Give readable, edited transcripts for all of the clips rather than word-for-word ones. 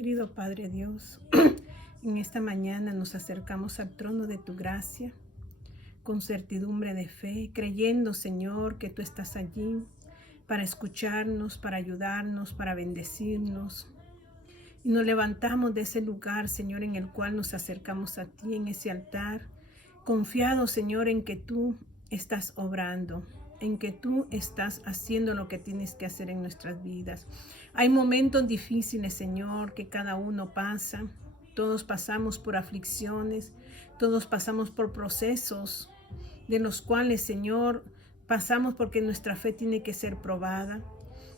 Querido Padre Dios, en esta mañana nos acercamos al trono de tu gracia con certidumbre de fe, creyendo, Señor, que tú estás allí para escucharnos, para ayudarnos, para bendecirnos. Y nos levantamos de ese lugar, Señor, en el cual nos acercamos a ti, en ese altar, confiados, Señor, en que tú estás obrando, en que tú estás haciendo lo que tienes que hacer en nuestras vidas. Hay momentos difíciles, Señor, que cada uno pasa. Todos pasamos por aflicciones, todos pasamos por procesos de los cuales, Señor, pasamos porque nuestra fe tiene que ser probada.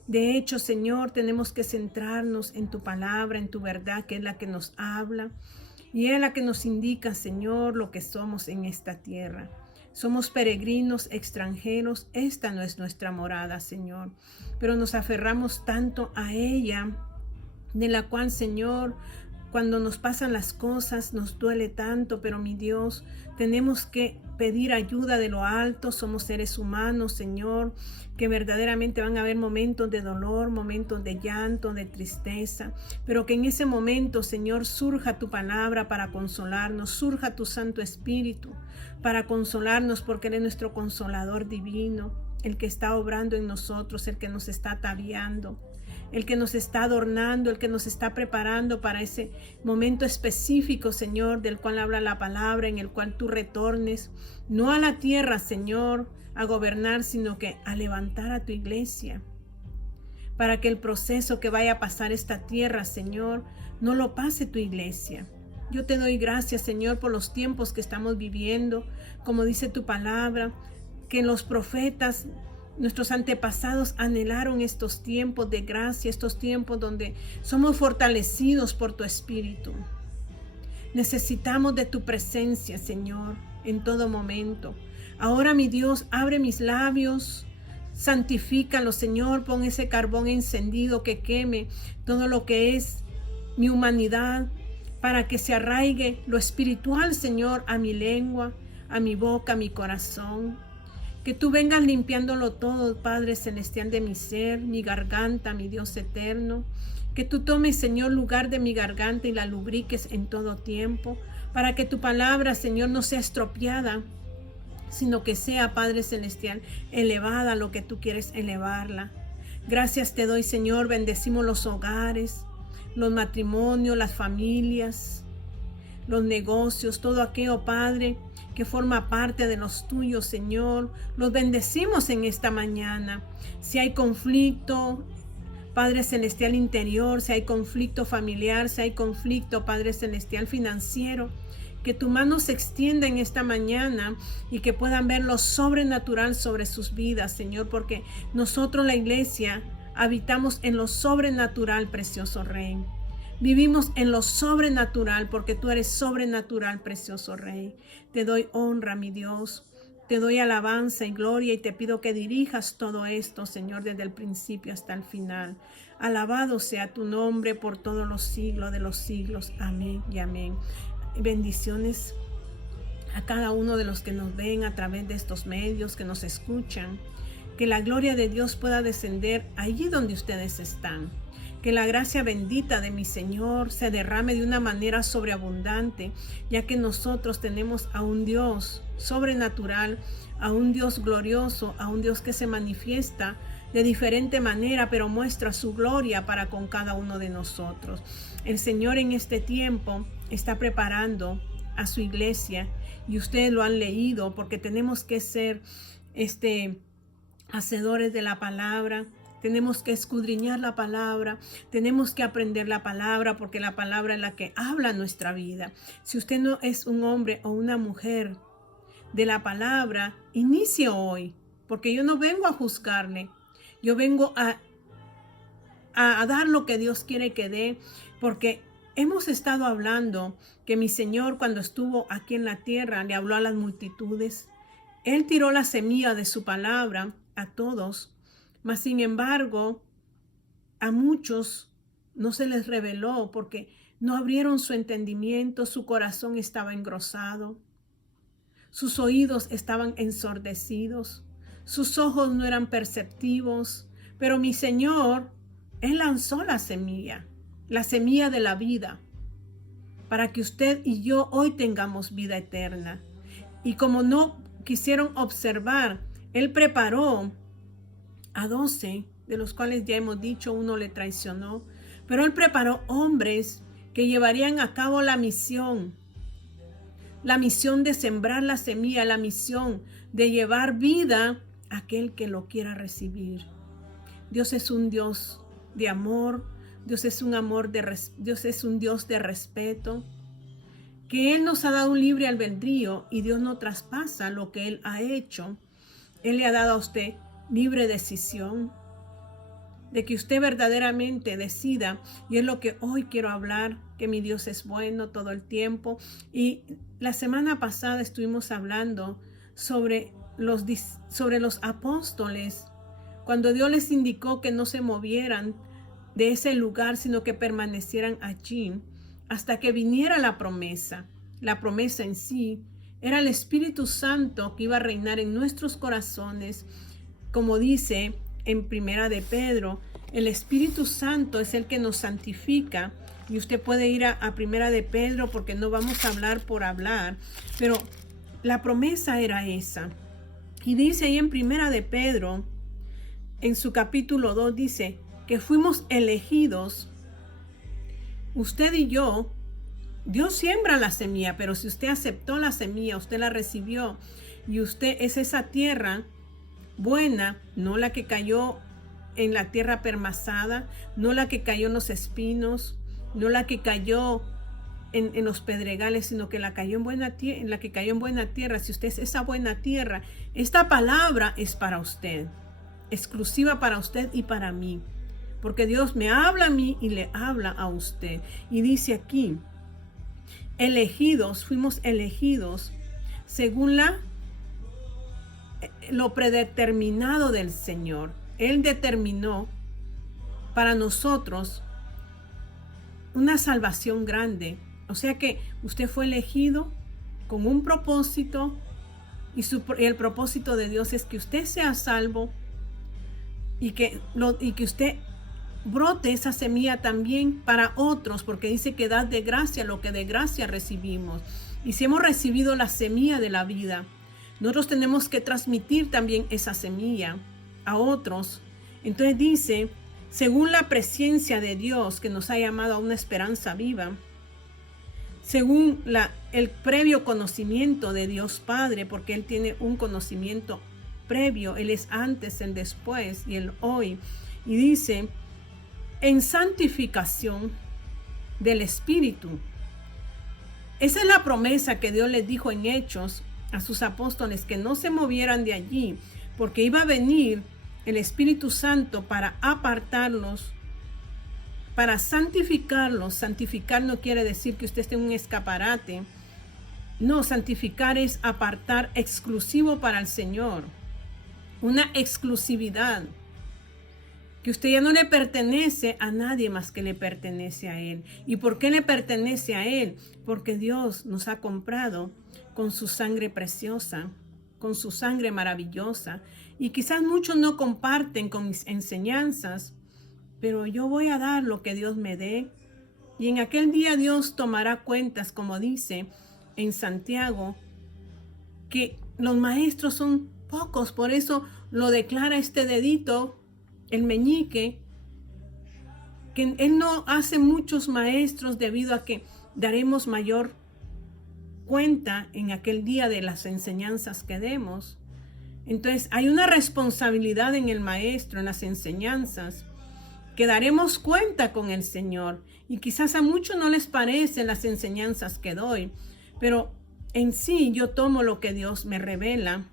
De hecho, Señor, tenemos que centrarnos en tu palabra, en tu verdad, que es la que nos habla y es la que nos indica, Señor, lo que somos en esta tierra. Somos peregrinos, extranjeros. Esta no es nuestra morada, Señor, pero nos aferramos tanto a ella, de la cual, Señor, cuando nos pasan las cosas nos duele tanto, pero mi Dios, tenemos que pedir ayuda de lo alto. Somos seres humanos, Señor, que verdaderamente van a haber momentos de dolor, momentos de llanto, de tristeza, pero que en ese momento, Señor, surja tu palabra para consolarnos, surja tu Santo Espíritu para consolarnos, porque eres nuestro consolador divino, el que está obrando en nosotros, el que nos está ataviando, el que nos está adornando, el que nos está preparando para ese momento específico, Señor, del cual habla la palabra, en el cual tú retornes, no a la tierra, Señor, a gobernar, sino que a levantar a tu iglesia, para que el proceso que vaya a pasar esta tierra, Señor, no lo pase tu iglesia. Yo te doy gracias, Señor, por los tiempos que estamos viviendo, como dice tu palabra, que los profetas, nuestros antepasados, anhelaron estos tiempos de gracia, estos tiempos donde somos fortalecidos por tu Espíritu. Necesitamos de tu presencia, Señor, en todo momento. Ahora, mi Dios, abre mis labios, santifícalo, Señor, pon ese carbón encendido que queme todo lo que es mi humanidad, para que se arraigue lo espiritual, Señor, a mi lengua, a mi boca, a mi corazón. Que tú vengas limpiándolo todo, Padre Celestial, de mi ser, mi garganta, mi Dios eterno. Que tú tomes, Señor, lugar de mi garganta y la lubriques en todo tiempo, para que tu palabra, Señor, no sea estropeada, sino que sea, Padre Celestial, elevada a lo que tú quieres elevarla. Gracias te doy, Señor, bendecimos los hogares, los matrimonios, las familias, los negocios, todo aquello, Padre, que forma parte de los tuyos, Señor. Los bendecimos en esta mañana. Si hay conflicto, Padre Celestial, interior, si hay conflicto familiar, si hay conflicto, Padre Celestial, financiero, que tu mano se extienda en esta mañana y que puedan ver lo sobrenatural sobre sus vidas, Señor, porque nosotros, la iglesia, habitamos en lo sobrenatural, precioso Rey. Vivimos en lo sobrenatural porque tú eres sobrenatural, precioso Rey. Te doy honra, mi Dios. Te doy alabanza y gloria y te pido que dirijas todo esto, Señor, desde el principio hasta el final. Alabado sea tu nombre por todos los siglos de los siglos. Amén y amén. Bendiciones a cada uno de los que nos ven a través de estos medios, que nos escuchan. Que la gloria de Dios pueda descender allí donde ustedes están. Que la gracia bendita de mi Señor se derrame de una manera sobreabundante, ya que nosotros tenemos a un Dios sobrenatural, a un Dios glorioso, a un Dios que se manifiesta de diferente manera, pero muestra su gloria para con cada uno de nosotros. El Señor en este tiempo está preparando a su iglesia y ustedes lo han leído, porque tenemos que ser hacedores de la palabra. Tenemos que escudriñar la palabra, tenemos que aprender la palabra, porque la palabra es la que habla nuestra vida. Si usted no es un hombre o una mujer de la palabra, inicie hoy, porque yo no vengo a juzgarle, yo vengo a dar lo que Dios quiere que dé, porque hemos estado hablando que mi Señor, cuando estuvo aquí en la tierra, le habló a las multitudes. Él tiró la semilla de su palabra a todos. Mas, sin embargo, a muchos no se les reveló porque no abrieron su entendimiento, su corazón estaba engrosado, sus oídos estaban ensordecidos, sus ojos no eran perceptivos. Pero mi Señor, Él lanzó la semilla la semilla de la vida, para que usted y yo hoy tengamos vida eterna. Y como no quisieron observar, Él preparó a 12, de los cuales ya hemos dicho, uno le traicionó, pero Él preparó hombres que llevarían a cabo la misión de sembrar la semilla, la misión de llevar vida a aquel que lo quiera recibir. Dios es un Dios de amor, Dios es un Dios de respeto, que Él nos ha dado un libre albedrío y Dios no traspasa lo que Él ha hecho. Él le ha dado a usted libre decisión, de que usted verdaderamente decida, y es lo que hoy quiero hablar, que mi Dios es bueno todo el tiempo. Y la semana pasada estuvimos hablando sobre los apóstoles, cuando Dios les indicó que no se movieran de ese lugar, sino que permanecieran allí hasta que viniera la promesa. La promesa en sí era el Espíritu Santo que iba a reinar en nuestros corazones, como dice en Primera de Pedro. El Espíritu Santo es el que nos santifica, y usted puede ir a Primera de Pedro, porque no vamos a hablar por hablar, pero la promesa era esa. Y dice ahí en Primera de Pedro, en su capítulo 2, dice que fuimos elegidos, usted y yo. Dios siembra la semilla, pero si usted aceptó la semilla, usted la recibió, y usted es esa tierra buena, no la que cayó en la tierra permasada, no la que cayó en los espinos, no la que cayó en los pedregales, sino que la que cayó en buena tierra. Si usted es esa buena tierra, esta palabra es para usted, exclusiva para usted y para mí, porque Dios me habla a mí y le habla a usted. Y dice aquí, fuimos elegidos según lo predeterminado del Señor. Él determinó para nosotros una salvación grande. O sea que usted fue elegido con un propósito, y el propósito de Dios es que usted sea salvo y que usted brote esa semilla también para otros, porque dice que da de gracia lo que de gracia recibimos. Y si hemos recibido la semilla de la vida, nosotros tenemos que transmitir también esa semilla a otros. Entonces dice, según la presencia de Dios que nos ha llamado a una esperanza viva, según el previo conocimiento de Dios Padre, porque Él tiene un conocimiento previo, Él es antes, el después y el hoy. Y dice, en santificación del Espíritu. Esa es la promesa que Dios les dijo en Hechos a sus apóstoles, que no se movieran de allí, porque iba a venir el Espíritu Santo para apartarlos, para santificarlos. Santificar no quiere decir que usted esté en un escaparate. No, santificar es apartar exclusivo para el Señor. Una exclusividad. Que usted ya no le pertenece a nadie más que le pertenece a Él. ¿Y por qué le pertenece a Él? Porque Dios nos ha comprado con su sangre preciosa, con su sangre maravillosa. Y quizás muchos no comparten con mis enseñanzas, pero yo voy a dar lo que Dios me dé. Y en aquel día Dios tomará cuentas, como dice en Santiago, que los maestros son pocos. Por eso lo declara este dedito, el meñique, que Él no hace muchos maestros debido a que daremos mayor cuenta en aquel día de las enseñanzas que demos. Entonces hay una responsabilidad en el maestro, en las enseñanzas, que daremos cuenta con el Señor. Y quizás a muchos no les parecen las enseñanzas que doy, pero en sí yo tomo lo que Dios me revela.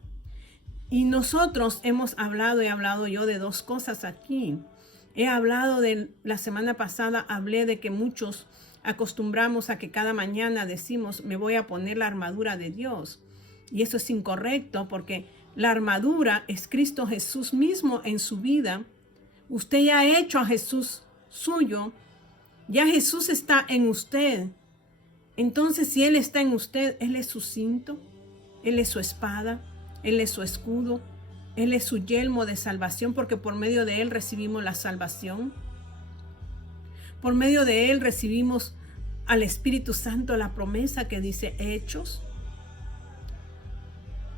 Y nosotros he hablado yo de dos cosas aquí. La semana pasada hablé de que muchos acostumbramos a que cada mañana decimos, me voy a poner la armadura de Dios. Y eso es incorrecto, porque la armadura es Cristo Jesús mismo en su vida. Usted ya ha hecho a Jesús suyo. Ya Jesús está en usted. Entonces, si Él está en usted, Él es su cinto, Él es su espada, Él es su escudo, Él es su yelmo de salvación, porque por medio de Él recibimos la salvación. Por medio de Él recibimos al Espíritu Santo la promesa que dice Hechos.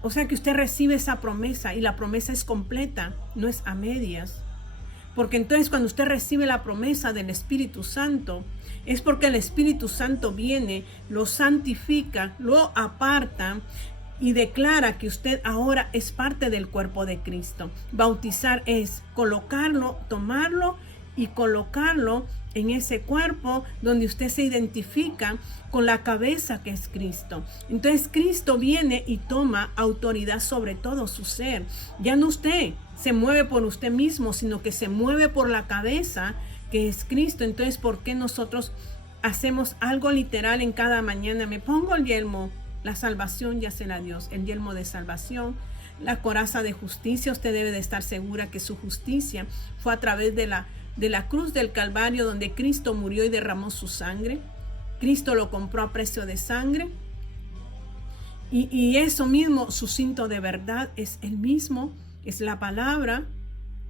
O sea que usted recibe esa promesa y la promesa es completa, no es a medias. Porque entonces cuando usted recibe la promesa del Espíritu Santo, es porque el Espíritu Santo viene, lo santifica, lo aparta y declara que usted ahora es parte del cuerpo de Cristo. Bautizar es colocarlo, tomarlo y colocarlo en ese cuerpo donde usted se identifica con la cabeza que es Cristo. Entonces Cristo viene y toma autoridad sobre todo su ser. Ya no usted se mueve por usted mismo, sino que se mueve por la cabeza que es Cristo. Entonces, ¿por qué nosotros hacemos algo literal en cada mañana? Me pongo el yelmo, la salvación ya será Dios, el yelmo de salvación, la coraza de justicia. Usted debe de estar segura que su justicia fue a través de la cruz del Calvario, donde Cristo murió y derramó su sangre. Cristo lo compró a precio de sangre. Y eso mismo, su cinto de verdad es el mismo, es la palabra.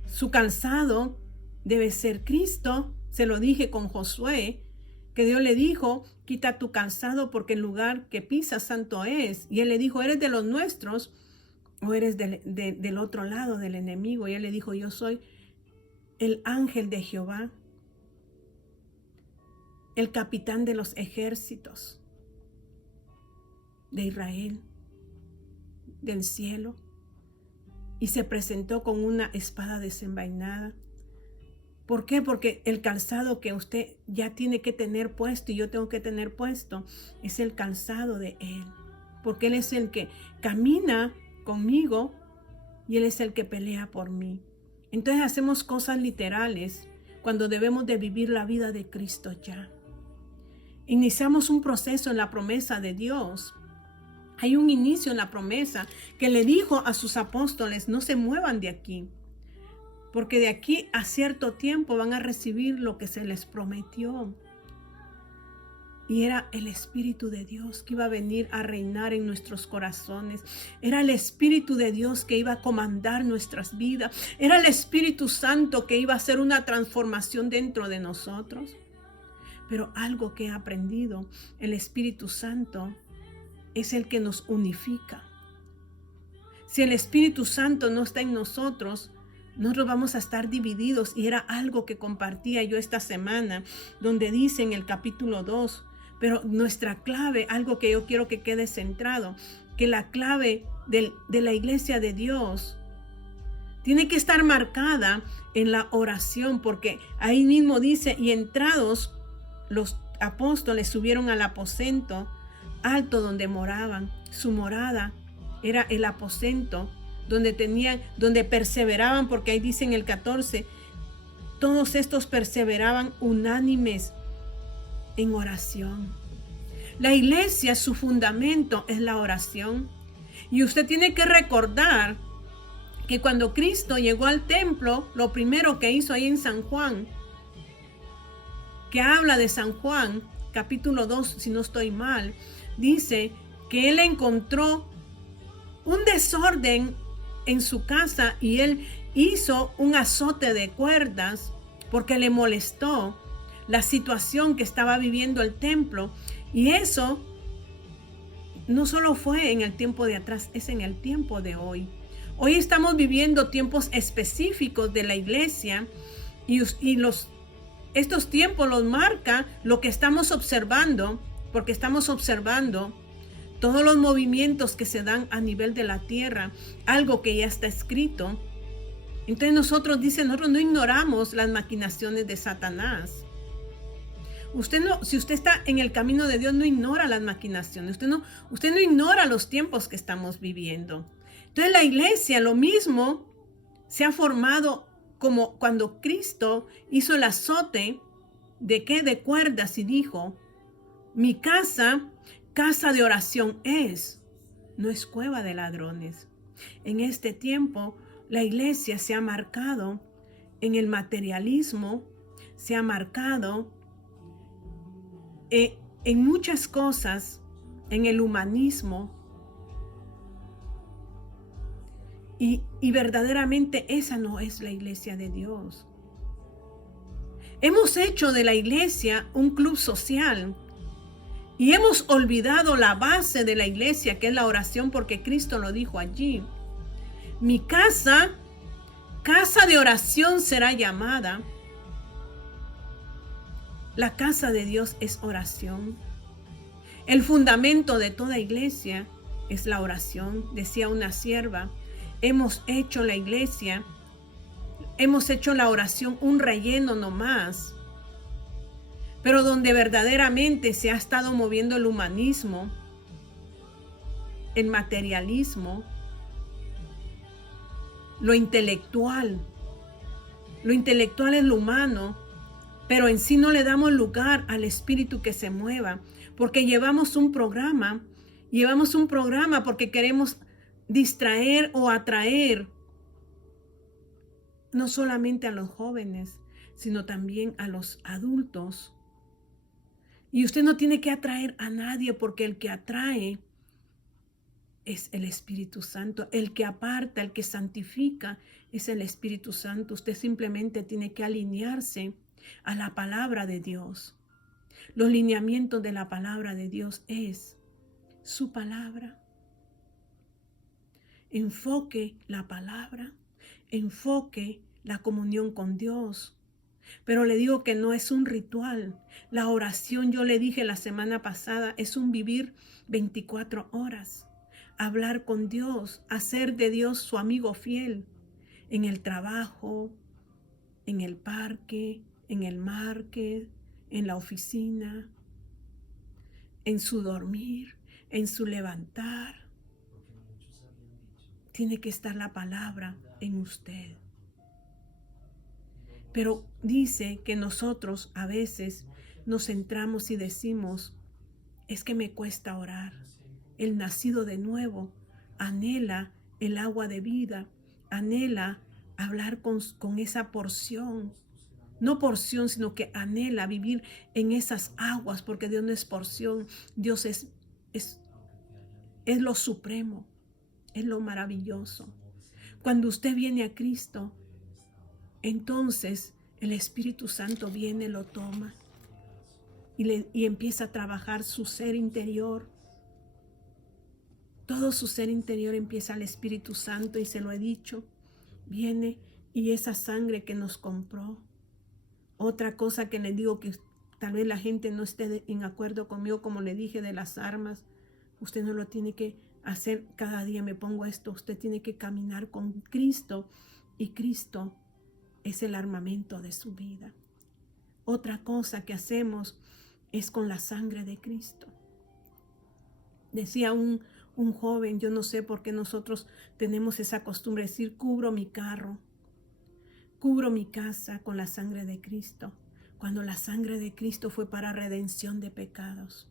Su calzado debe ser Cristo. Se lo dije con Josué, que Dios le dijo, quita tu calzado porque el lugar que pisas santo es. Y él le dijo, ¿eres de los nuestros o eres del otro lado del enemigo? Y él le dijo, yo soy el ángel de Jehová, el capitán de los ejércitos de Israel, del cielo. Y se presentó con una espada desenvainada. ¿Por qué? Porque el calzado que usted ya tiene que tener puesto y yo tengo que tener puesto es el calzado de Él. Porque Él es el que camina conmigo y Él es el que pelea por mí. Entonces hacemos cosas literales cuando debemos de vivir la vida de Cristo ya. Iniciamos un proceso en la promesa de Dios. Hay un inicio en la promesa que le dijo a sus apóstoles, no se muevan de aquí, porque de aquí a cierto tiempo van a recibir lo que se les prometió. Y era el Espíritu de Dios que iba a venir a reinar en nuestros corazones. Era el Espíritu de Dios que iba a comandar nuestras vidas. Era el Espíritu Santo que iba a hacer una transformación dentro de nosotros. Pero algo que he aprendido, el Espíritu Santo es el que nos unifica. Si el Espíritu Santo no está en nosotros vamos a estar divididos. Y era algo que compartía yo esta semana, donde dice en el capítulo 2, pero nuestra clave, algo que yo quiero que quede centrado, que la clave de la iglesia de Dios tiene que estar marcada en la oración, porque ahí mismo dice, y entrados los apóstoles subieron al aposento alto donde moraban. Su morada era el aposento donde perseveraban, porque ahí dice en el 14, todos estos perseveraban unánimes en oración. La iglesia, su fundamento es la oración. Y usted tiene que recordar que cuando Cristo llegó al templo, lo primero que hizo ahí en San Juan, que habla de San Juan, capítulo 2, si no estoy mal, dice que él encontró un desorden en su casa y él hizo un azote de cuerdas porque le molestó la situación que estaba viviendo el templo. Y eso no solo fue en el tiempo de atrás, es en el tiempo de hoy. Hoy estamos viviendo tiempos específicos de la iglesia y estos tiempos los marca lo que estamos observando, porque estamos observando todos los movimientos que se dan a nivel de la tierra, algo que ya está escrito. Entonces nosotros no ignoramos las maquinaciones de Satanás. Si usted está en el camino de Dios, no ignora las maquinaciones. Usted no ignora los tiempos que estamos viviendo. Entonces la iglesia, lo mismo, se ha formado como cuando Cristo hizo el azote de cuerdas y dijo, mi casa de oración es, no es cueva de ladrones. En este tiempo, la iglesia se ha marcado en el materialismo, se ha marcado en muchas cosas, en el humanismo. Y verdaderamente esa no es la iglesia de Dios. Hemos hecho de la iglesia un club social y hemos olvidado la base de la iglesia, que es la oración, porque Cristo lo dijo allí. Mi casa, casa de oración será llamada. La casa de Dios es oración. El fundamento de toda iglesia es la oración. Decía una sierva, hemos hecho la iglesia, hemos hecho la oración un relleno nomás. Pero donde verdaderamente se ha estado moviendo el humanismo, el materialismo, lo intelectual es lo humano, pero en sí no le damos lugar al espíritu que se mueva, porque llevamos un programa porque queremos distraer o atraer no solamente a los jóvenes, sino también a los adultos. Y usted no tiene que atraer a nadie, porque el que atrae es el Espíritu Santo. El que aparta, el que santifica es el Espíritu Santo. Usted simplemente tiene que alinearse a la palabra de Dios. Los lineamientos de la palabra de Dios es su palabra. Enfoque la palabra, enfoque la comunión con Dios. Pero le digo que no es un ritual. La oración, yo le dije la semana pasada, es un vivir 24 horas. Hablar con Dios, hacer de Dios su amigo fiel. En el trabajo, en el parque, en el market, en la oficina, en su dormir, en su levantar. Tiene que estar la palabra en usted. Pero dice que nosotros a veces nos centramos y decimos, es que me cuesta orar. El nacido de nuevo anhela el agua de vida, anhela hablar con esa porción. No porción, sino que anhela vivir en esas aguas, porque Dios no es porción. Dios es lo supremo, es lo maravilloso. Cuando usted viene a Cristo, entonces el Espíritu Santo viene, lo toma y empieza a trabajar su ser interior. Todo su ser interior empieza al Espíritu Santo, y se lo he dicho, viene, y esa sangre que nos compró. Otra cosa que le digo, que tal vez la gente no esté en acuerdo conmigo, como le dije de las armas, usted no lo tiene que hacer cada día, me pongo esto, usted tiene que caminar con Cristo, y Cristo es el armamento de su vida. Otra cosa que hacemos es con la sangre de Cristo. Decía un joven, yo no sé por qué nosotros tenemos esa costumbre de decir, cubro mi carro, cubro mi casa con la sangre de Cristo, cuando la sangre de Cristo fue para redención de pecados.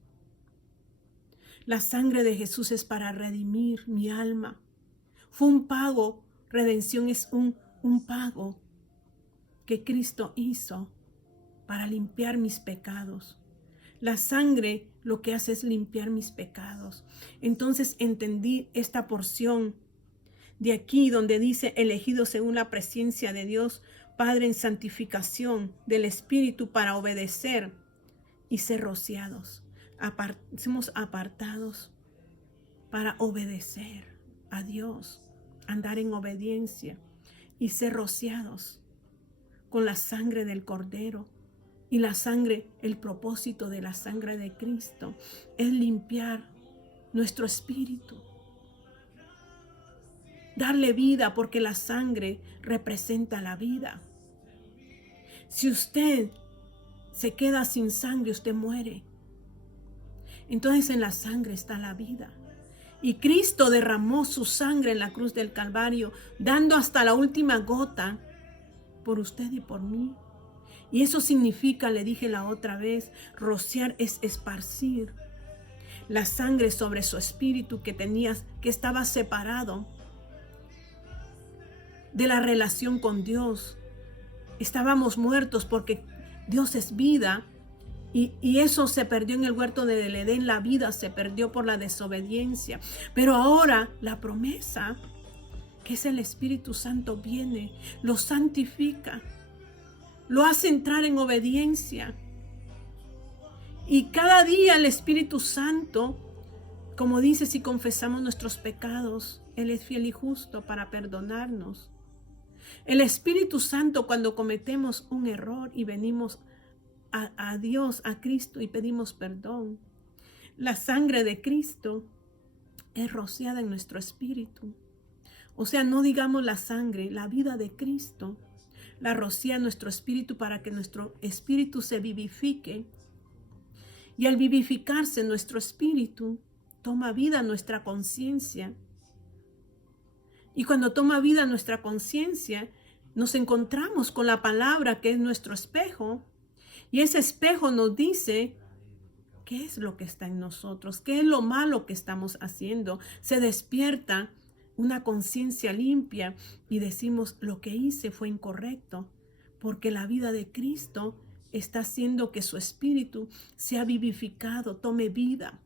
La sangre de Jesús es para redimir mi alma. Fue un pago, redención es un pago que Cristo hizo para limpiar mis pecados. La sangre lo que hace es limpiar mis pecados. Entonces entendí esta porción de aquí donde dice, elegidos según la presencia de Dios Padre en santificación del Espíritu para obedecer y ser rociados. Somos apartados para obedecer a Dios, andar en obediencia y ser rociados con la sangre del Cordero. Y la sangre, el propósito de la sangre de Cristo es limpiar nuestro espíritu, darle vida, porque la sangre representa la vida. Si usted se queda sin sangre, usted muere. Entonces en la sangre está la vida. Y Cristo derramó su sangre en la cruz del Calvario, dando hasta la última gota por usted y por mí. Y eso significa, le dije la otra vez, rociar es esparcir la sangre sobre su espíritu que estaba separado de la relación con Dios. Estábamos muertos porque Dios es vida, y eso se perdió en el huerto del Edén. La vida se perdió por la desobediencia. Pero ahora la promesa, que es el Espíritu Santo, viene, lo santifica. lo hace entrar en obediencia. Y cada día el Espíritu Santo, como dice, si confesamos nuestros pecados, Él es fiel y justo para perdonarnos. El Espíritu Santo, cuando cometemos un error y venimos a Dios, a Cristo, y pedimos perdón, la sangre de Cristo es rociada en nuestro espíritu. O sea, no digamos la sangre, la vida de Cristo la rocía en nuestro espíritu para que nuestro espíritu se vivifique. Y al vivificarse nuestro espíritu, toma vida nuestra conciencia. Y cuando toma vida nuestra conciencia, nos encontramos con la palabra que es nuestro espejo. Y ese espejo nos dice qué es lo que está en nosotros, qué es lo malo que estamos haciendo. Se despierta una conciencia limpia y decimos, lo que hice fue incorrecto, porque la vida de Cristo está haciendo que su espíritu sea vivificado, tome vida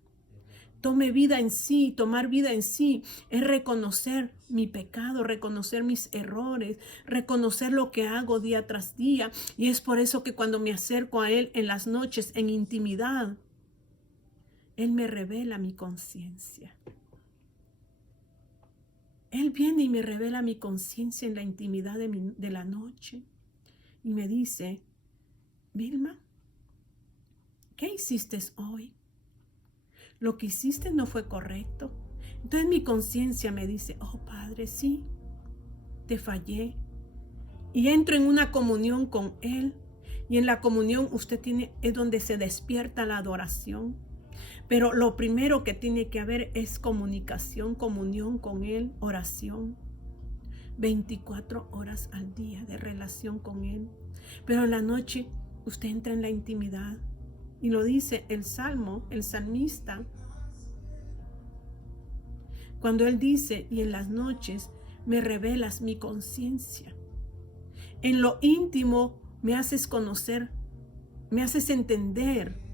en sí. Tomar vida en sí es reconocer mi pecado, reconocer mis errores, reconocer lo que hago día tras día. Y es por eso que cuando me acerco a Él en las noches, en intimidad, Él me revela mi conciencia. Él viene y me revela mi conciencia en la intimidad de la noche. Y me dice, Vilma, ¿qué hiciste hoy? Lo que hiciste no fue correcto. Entonces mi conciencia me dice, oh Padre, sí, te fallé. Y entro en una comunión con Él. Y en la comunión es donde se despierta la adoración. Pero lo primero que tiene que haber es comunicación, comunión con Él, oración. 24 horas al día de relación con Él. Pero en la noche usted entra en la intimidad. Y lo dice el Salmo, el salmista. Cuando Él dice, y en las noches me revelas mi conciencia. En lo íntimo me haces conocer, me haces entender.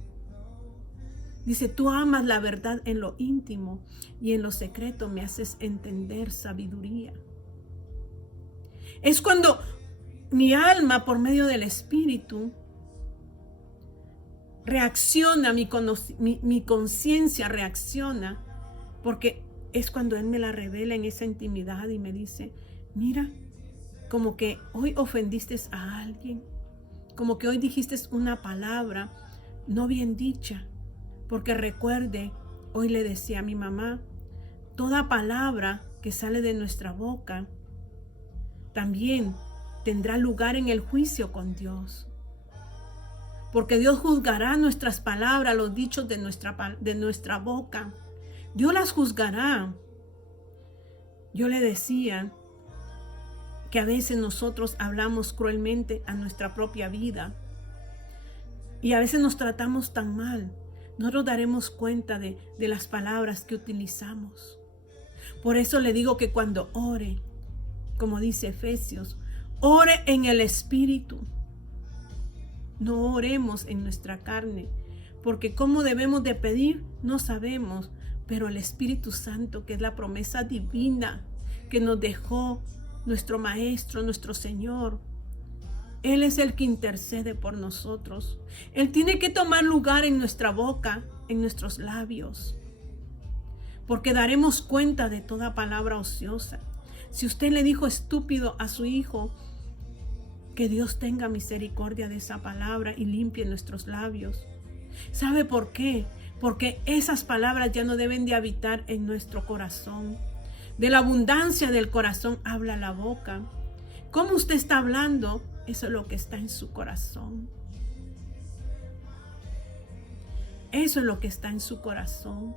Dice, tú amas la verdad en lo íntimo y en lo secreto me haces entender sabiduría. Es cuando mi alma, por medio del Espíritu, reacciona, mi conciencia reacciona, porque es cuando Él me la revela en esa intimidad y me dice, mira, como que hoy ofendiste a alguien, como que hoy dijiste una palabra no bien dicha. Porque recuerde, hoy le decía a mi mamá, toda palabra que sale de nuestra boca también tendrá lugar en el juicio con Dios. Porque Dios juzgará nuestras palabras, los dichos de nuestra boca. Dios las juzgará. Yo le decía que a veces nosotros hablamos cruelmente a nuestra propia vida. Y a veces nos tratamos tan mal. Nosotros daremos cuenta de las palabras que utilizamos. Por eso le digo que cuando ore, como dice Efesios, ore en el Espíritu. No oremos en nuestra carne, porque cómo debemos de pedir, no sabemos. Pero el Espíritu Santo, que es la promesa divina que nos dejó nuestro Maestro, nuestro Señor, Él es el que intercede por nosotros. Él tiene que tomar lugar en nuestra boca, en nuestros labios, porque daremos cuenta de toda palabra ociosa. Si usted le dijo estúpido a su hijo, que Dios tenga misericordia de esa palabra y limpie nuestros labios. ¿Sabe por qué? Porque esas palabras ya no deben de habitar en nuestro corazón. De la abundancia del corazón habla la boca. ¿Cómo usted está hablando? Eso es lo que está en su corazón. Eso es lo que está en su corazón.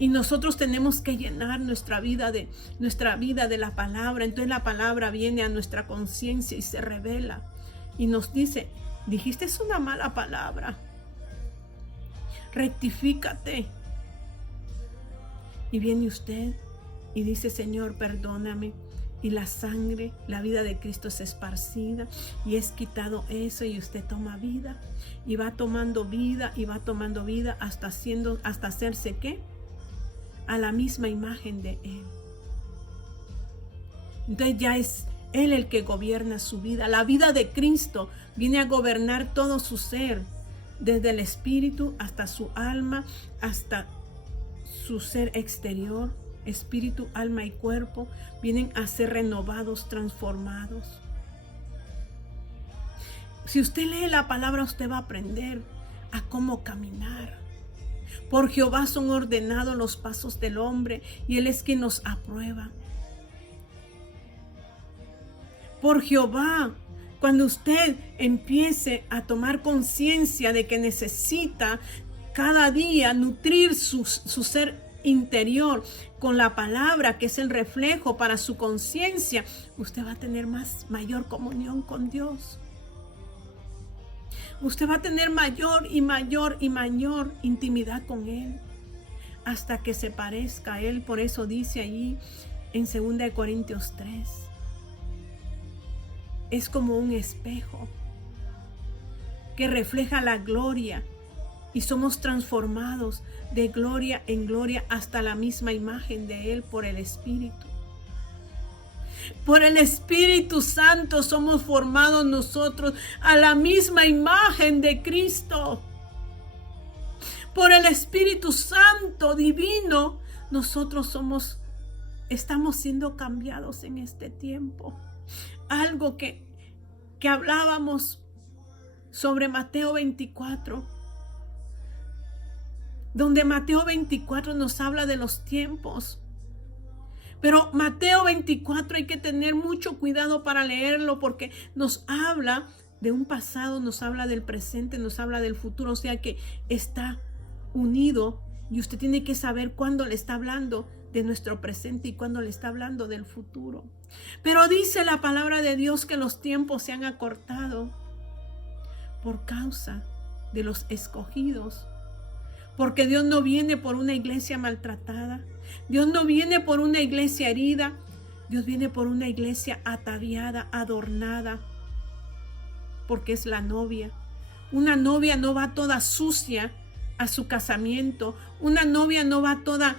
Y nosotros tenemos que llenar nuestra vida de la palabra. Entonces la palabra viene a nuestra conciencia y se revela. Y nos dice, dijiste una mala palabra. Rectifícate. Y viene usted y dice, Señor, perdóname. Y la sangre, la vida de Cristo es esparcida y es quitado eso y usted toma vida y va tomando vida y va tomando vida hasta hacerse ¿qué? A la misma imagen de Él. Entonces ya es Él el que gobierna su vida. La vida de Cristo viene a gobernar todo su ser, desde el espíritu hasta su alma, hasta su ser exterior. Espíritu, alma y cuerpo vienen a ser renovados, transformados. Si usted lee la palabra, usted va a aprender a cómo caminar. Por Jehová son ordenados los pasos del hombre, y Él es quien nos aprueba. Por Jehová, cuando usted empiece a tomar conciencia de que necesita cada día nutrir su ser interior con la palabra, que es el reflejo para su conciencia, usted va a tener mayor comunión con Dios. Usted va a tener mayor y mayor y mayor intimidad con Él, hasta que se parezca a Él. Por eso dice allí en 2 Corintios 3, es como un espejo que refleja la gloria, y somos transformados de gloria en gloria hasta la misma imagen de Él por el Espíritu. Por el Espíritu Santo somos formados nosotros a la misma imagen de Cristo. Por el Espíritu Santo divino, nosotros estamos siendo cambiados en este tiempo. Algo que hablábamos sobre Mateo 24, donde Mateo 24 nos habla de los tiempos. Pero Mateo 24 hay que tener mucho cuidado para leerlo, porque nos habla de un pasado, nos habla del presente, nos habla del futuro. O sea que está unido, y usted tiene que saber cuándo le está hablando de nuestro presente y cuándo le está hablando del futuro. Pero dice la palabra de Dios que los tiempos se han acortado por causa de los escogidos. Porque Dios no viene por una iglesia maltratada. Dios no viene por una iglesia herida. Dios viene por una iglesia ataviada, adornada. Porque es la novia. Una novia no va toda sucia a su casamiento. Una novia no va toda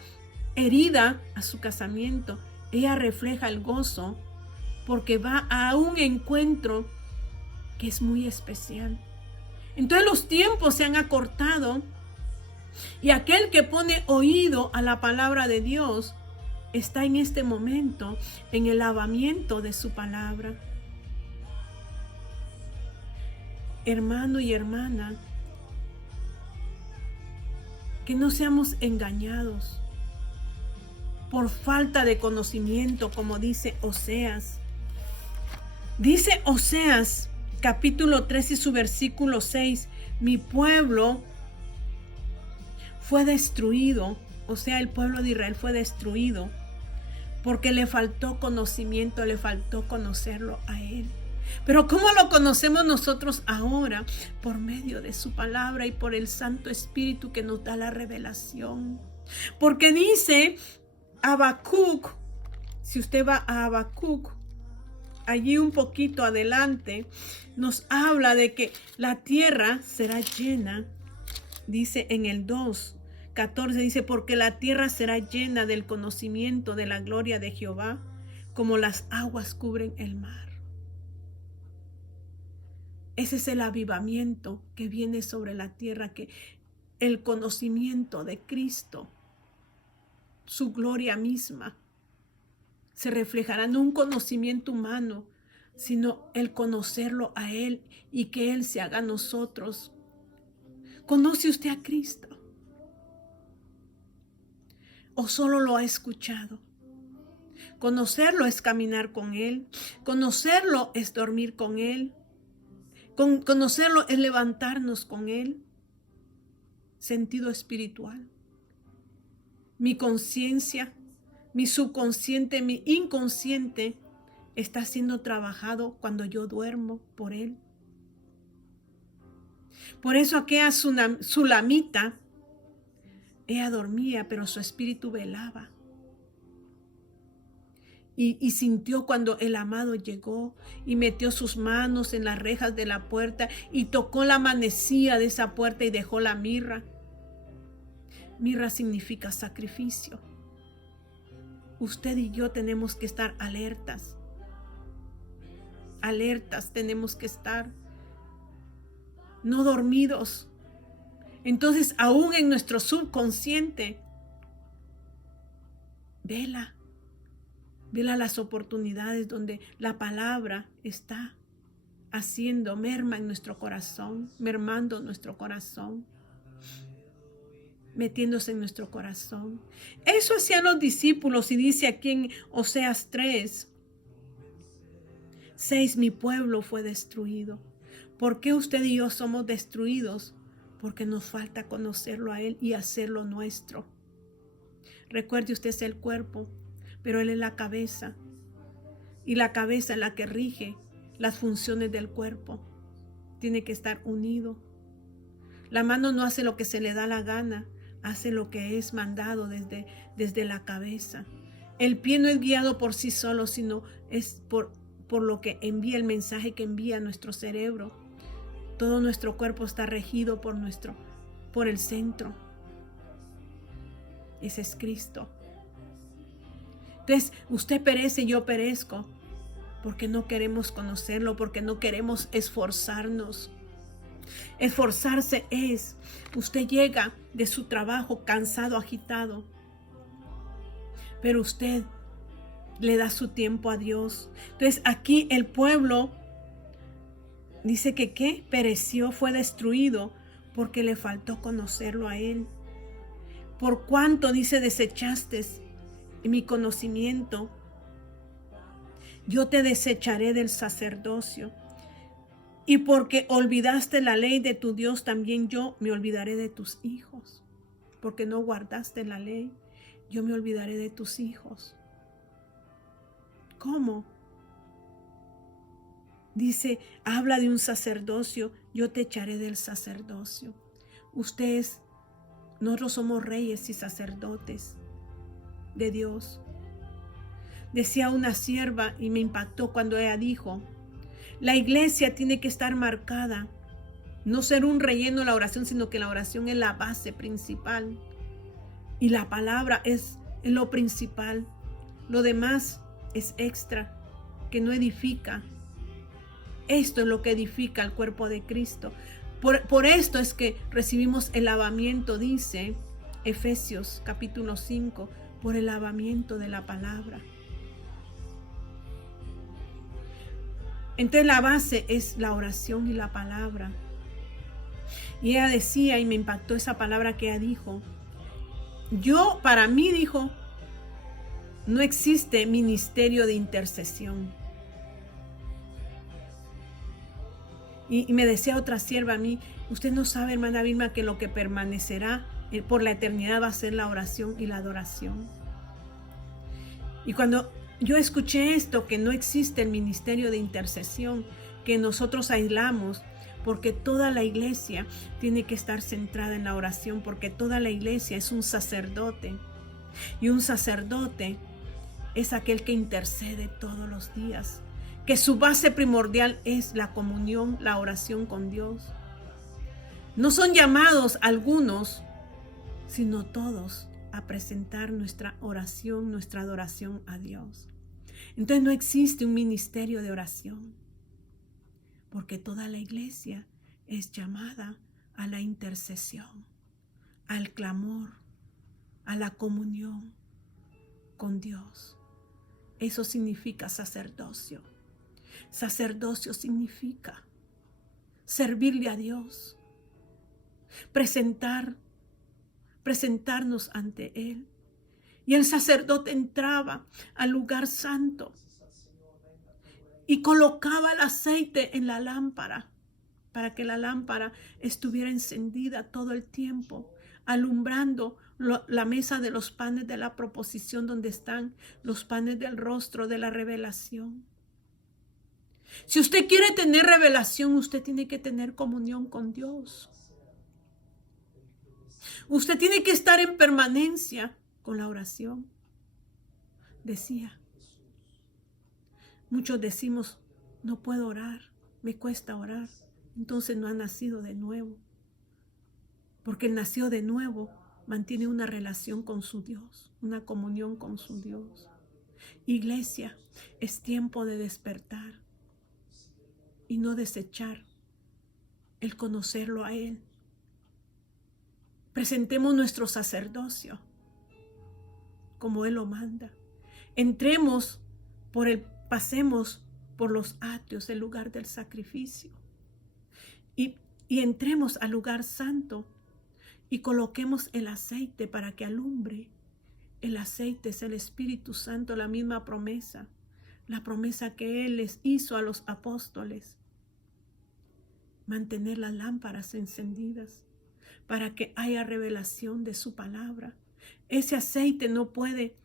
herida a su casamiento. Ella refleja el gozo, porque va a un encuentro que es muy especial. Entonces los tiempos se han acortado, y aquel que pone oído a la palabra de Dios está en este momento en el lavamiento de su palabra. Hermano y hermana, que no seamos engañados por falta de conocimiento, como dice Oseas. Dice Oseas capítulo 3 y su versículo 6, mi pueblo fue destruido, o sea, el pueblo de Israel fue destruido porque le faltó conocimiento, le faltó conocerlo a Él. Pero ¿cómo lo conocemos nosotros ahora? Por medio de su palabra y por el Santo Espíritu que nos da la revelación. Porque dice Habacuc, si usted va a Habacuc, allí un poquito adelante, nos habla de que la tierra será llena, dice en el 2:14, dice, porque la tierra será llena del conocimiento de la gloria de Jehová, como las aguas cubren el mar. Ese es el avivamiento que viene sobre la tierra, que el conocimiento de Cristo, su gloria misma, se reflejará no un conocimiento humano, sino el conocerlo a Él y que Él se haga a nosotros. ¿Conoce usted a Cristo? ¿O solo lo ha escuchado? Conocerlo es caminar con Él. Conocerlo es dormir con Él. Conocerlo es levantarnos con Él. Sentido espiritual. Mi conciencia, mi subconsciente, mi inconsciente está siendo trabajado cuando yo duermo por Él. Por eso aquella sulamita, ella dormía, pero su espíritu velaba. Y sintió cuando el amado llegó y metió sus manos en las rejas de la puerta y tocó la manecilla de esa puerta y dejó la mirra. Mirra significa sacrificio. Usted y yo tenemos que estar alertas. alertas tenemos que estar, no dormidos. Entonces, aún en nuestro subconsciente, vela las oportunidades donde la palabra está haciendo merma en nuestro corazón, mermando nuestro corazón, metiéndose en nuestro corazón. Eso hacían los discípulos, y dice aquí en Oseas 3:6, mi pueblo fue destruido. ¿Por qué usted y yo somos destruidos? Porque nos falta conocerlo a Él y hacerlo nuestro. Recuerde, usted es el cuerpo, pero Él es la cabeza. Y la cabeza es la que rige las funciones del cuerpo. Tiene que estar unido. La mano no hace lo que se le da la gana, hace lo que es mandado desde la cabeza. El pie no es guiado por sí solo, sino es por lo que envía, el mensaje que envía nuestro cerebro. Todo nuestro cuerpo está regido por el centro. Ese es Cristo. Entonces, usted perece y yo perezco porque no queremos conocerlo, porque no queremos esforzarnos. Esforzarse es, usted llega de su trabajo cansado, agitado, pero usted le da su tiempo a Dios. Entonces, aquí el pueblo dice que ¿qué? Pereció, fue destruido porque le faltó conocerlo a Él. Por cuanto, dice, desechaste mi conocimiento, yo te desecharé del sacerdocio. Y porque olvidaste la ley de tu Dios, también yo me olvidaré de tus hijos. Porque no guardaste la ley, yo me olvidaré de tus hijos. ¿Cómo? Dice, habla de un sacerdocio, yo te echaré del sacerdocio. Nosotros somos reyes y sacerdotes de Dios. Decía una sierva y me impactó cuando ella dijo, la iglesia tiene que estar marcada, no ser un relleno de la oración, sino que la oración es la base principal y la palabra es lo principal. Lo demás es extra, que no edifica. Esto es lo que edifica el cuerpo de Cristo. Por esto es que recibimos el lavamiento, dice Efesios capítulo 5, por el lavamiento de la palabra. Entonces la base es la oración y la palabra. Y ella decía, y me impactó esa palabra que ella dijo, para mí dijo, no existe ministerio de intercesión. Y me decía otra sierva a mí, usted no sabe, hermana Vilma, que lo que permanecerá por la eternidad va a ser la oración y la adoración. Y cuando yo escuché esto, que no existe el ministerio de intercesión, que nosotros aislamos, porque toda la iglesia tiene que estar centrada en la oración, porque toda la iglesia es un sacerdote. Y un sacerdote es aquel que intercede todos los días, que su base primordial es la comunión, la oración con Dios. No son llamados algunos, sino todos a presentar nuestra oración, nuestra adoración a Dios. Entonces no existe un ministerio de oración, porque toda la iglesia es llamada a la intercesión, al clamor, a la comunión con Dios. Eso significa sacerdocio. Sacerdocio significa servirle a Dios, presentarnos ante Él. Y el sacerdote entraba al lugar santo y colocaba el aceite en la lámpara para que la lámpara estuviera encendida todo el tiempo, alumbrando la mesa de los panes de la proposición, donde están los panes del rostro de la revelación. Si usted quiere tener revelación, usted tiene que tener comunión con Dios. Usted tiene que estar en permanencia con la oración. Decía, muchos decimos, no puedo orar, me cuesta orar. Entonces no ha nacido de nuevo. Porque el nacido de nuevo mantiene una relación con su Dios, una comunión con su Dios. Iglesia, es tiempo de despertar. y no desechar el conocerlo a Él. Presentemos nuestro sacerdocio como Él lo manda. Pasemos por los atrios, el lugar del sacrificio. Y entremos al lugar santo y coloquemos el aceite para que alumbre. El aceite es el Espíritu Santo, la misma promesa, la promesa que Él les hizo a los apóstoles. Mantener las lámparas encendidas para que haya revelación de su palabra. Ese aceite no puede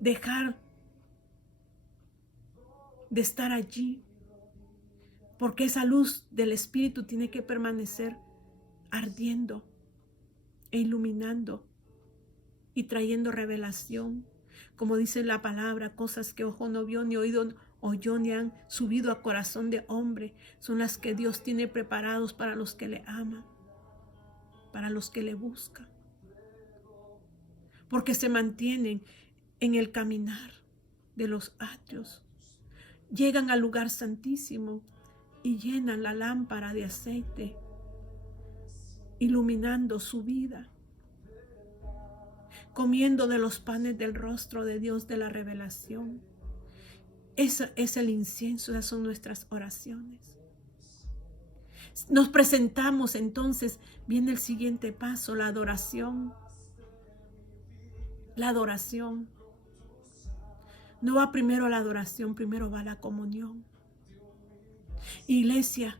dejar de estar allí, porque esa luz del Espíritu tiene que permanecer ardiendo e iluminando y trayendo revelación, como dice la palabra, cosas que ojo no vio, ni oído oyó, ni han subido a corazón de hombre, son las que Dios tiene preparados para los que le aman, para los que le buscan, porque se mantienen en el caminar de los atrios, llegan al lugar santísimo y llenan la lámpara de aceite, iluminando su vida, comiendo de los panes del rostro de Dios de la revelación. Eso es el incienso, esas son nuestras oraciones. Nos presentamos, entonces viene el siguiente paso, la adoración. La adoración. No va primero la adoración, primero va la comunión. Iglesia,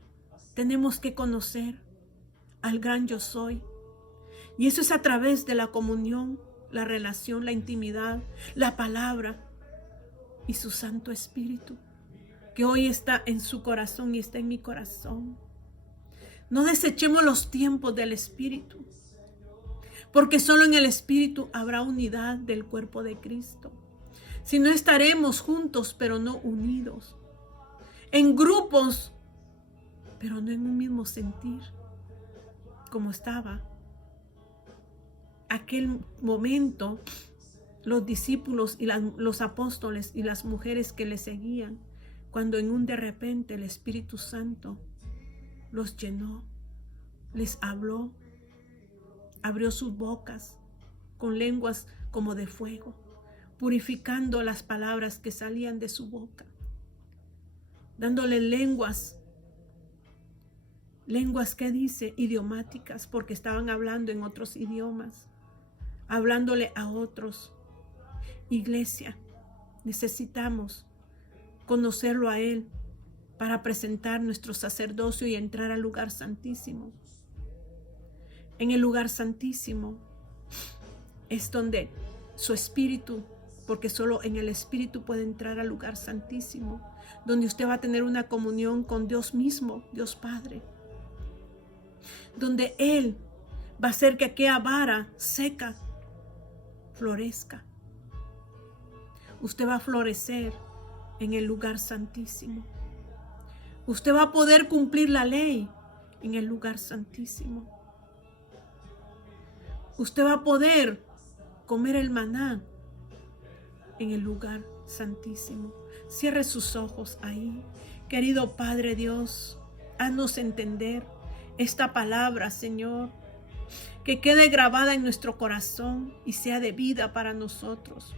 tenemos que conocer al gran yo soy. Y eso es a través de la comunión, la relación, la intimidad, la palabra y su Santo Espíritu, que hoy está en su corazón y está en mi corazón. No desechemos los tiempos del Espíritu, porque solo en el Espíritu habrá unidad del cuerpo de Cristo. Si no, estaremos juntos, pero no unidos, en grupos, pero no en un mismo sentir, como estaba aquel momento los discípulos y los apóstoles y las mujeres que le seguían, cuando en un de repente el Espíritu Santo los llenó, les habló, abrió sus bocas con lenguas como de fuego, purificando las palabras que salían de su boca, dándole lenguas que dice idiomáticas, porque estaban hablando en otros idiomas, hablándole a otros. Iglesia, necesitamos conocerlo a Él para presentar nuestro sacerdocio y entrar al lugar santísimo. En el lugar santísimo es donde su Espíritu, porque solo en el Espíritu puede entrar al lugar santísimo, donde usted va a tener una comunión con Dios mismo, Dios Padre, donde Él va a hacer que aquella vara seca florezca. Usted va a florecer en el lugar santísimo. Usted va a poder cumplir la ley en el lugar santísimo. Usted va a poder comer el maná en el lugar santísimo. Cierre sus ojos ahí. Querido Padre Dios, haznos entender esta palabra, Señor, que quede grabada en nuestro corazón y sea de vida para nosotros.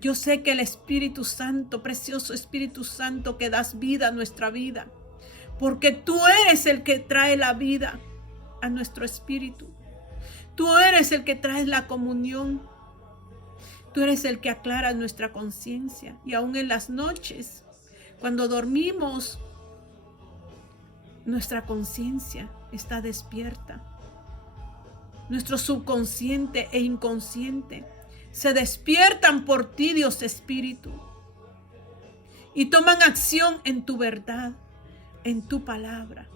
Yo sé que el Espíritu Santo, precioso Espíritu Santo, que das vida a nuestra vida, porque tú eres el que trae la vida a nuestro espíritu. Tú eres el que traes la comunión. Tú eres el que aclara nuestra conciencia. Y aún en las noches, cuando dormimos, nuestra conciencia está despierta. Nuestro subconsciente e inconsciente se despiertan por ti, Dios Espíritu, y toman acción en tu verdad, en tu palabra.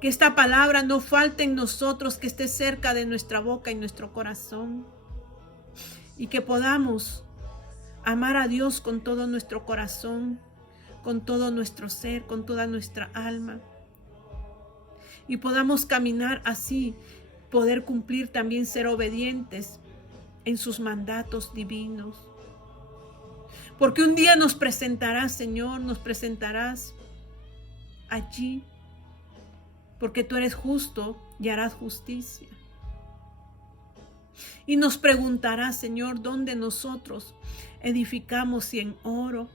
Que esta palabra no falte en nosotros, que esté cerca de nuestra boca y nuestro corazón, y que podamos amar a Dios con todo nuestro corazón, con todo nuestro ser, con toda nuestra alma, y podamos caminar así, poder cumplir también, ser obedientes en sus mandatos divinos. Porque un día nos presentarás, Señor, nos presentarás allí, porque tú eres justo y harás justicia. Y nos preguntarás, Señor, ¿dónde nosotros edificamos? Si en oro,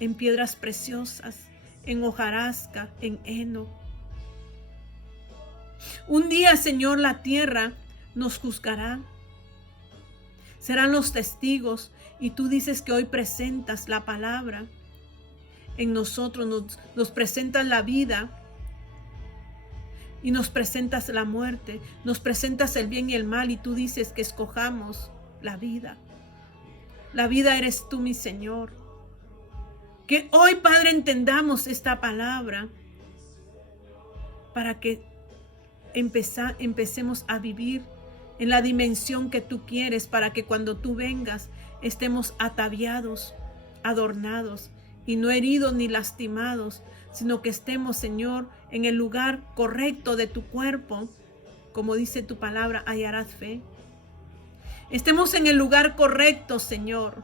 en piedras preciosas, en hojarasca, en heno. Un día, Señor, la tierra nos juzgará. Serán los testigos, y tú dices que hoy presentas la palabra en nosotros, nos presentas la vida y nos presentas la muerte, nos presentas el bien y el mal, y tú dices que escojamos la vida. La vida eres tú, mi Señor. Que hoy, Padre, entendamos esta palabra para que empecemos a vivir en la dimensión que tú quieres, para que cuando tú vengas estemos ataviados, adornados y no heridos ni lastimados, sino que estemos, Señor, en el lugar correcto de tu cuerpo. Como dice tu palabra, hallarás fe. Estemos en el lugar correcto, Señor.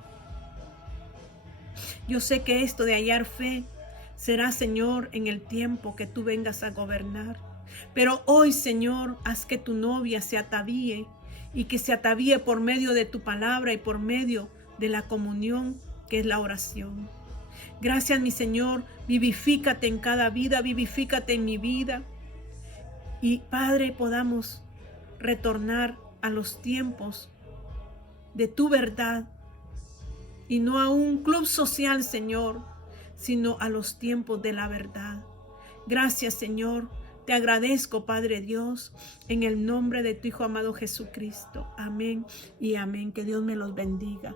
Yo sé que esto de hallar fe será, Señor, en el tiempo que tú vengas a gobernar. Pero hoy, Señor, haz que tu novia se atavíe, y que se atavíe por medio de tu palabra y por medio de la comunión, que es la oración. Gracias, mi Señor, vivifícate en cada vida, vivifícate en mi vida. Y, Padre, podamos retornar a los tiempos de tu verdad, y no a un club social, Señor, sino a los tiempos de la verdad. Gracias, Señor. Te agradezco, Padre Dios, en el nombre de tu Hijo amado Jesucristo. Amén y amén. Que Dios me los bendiga.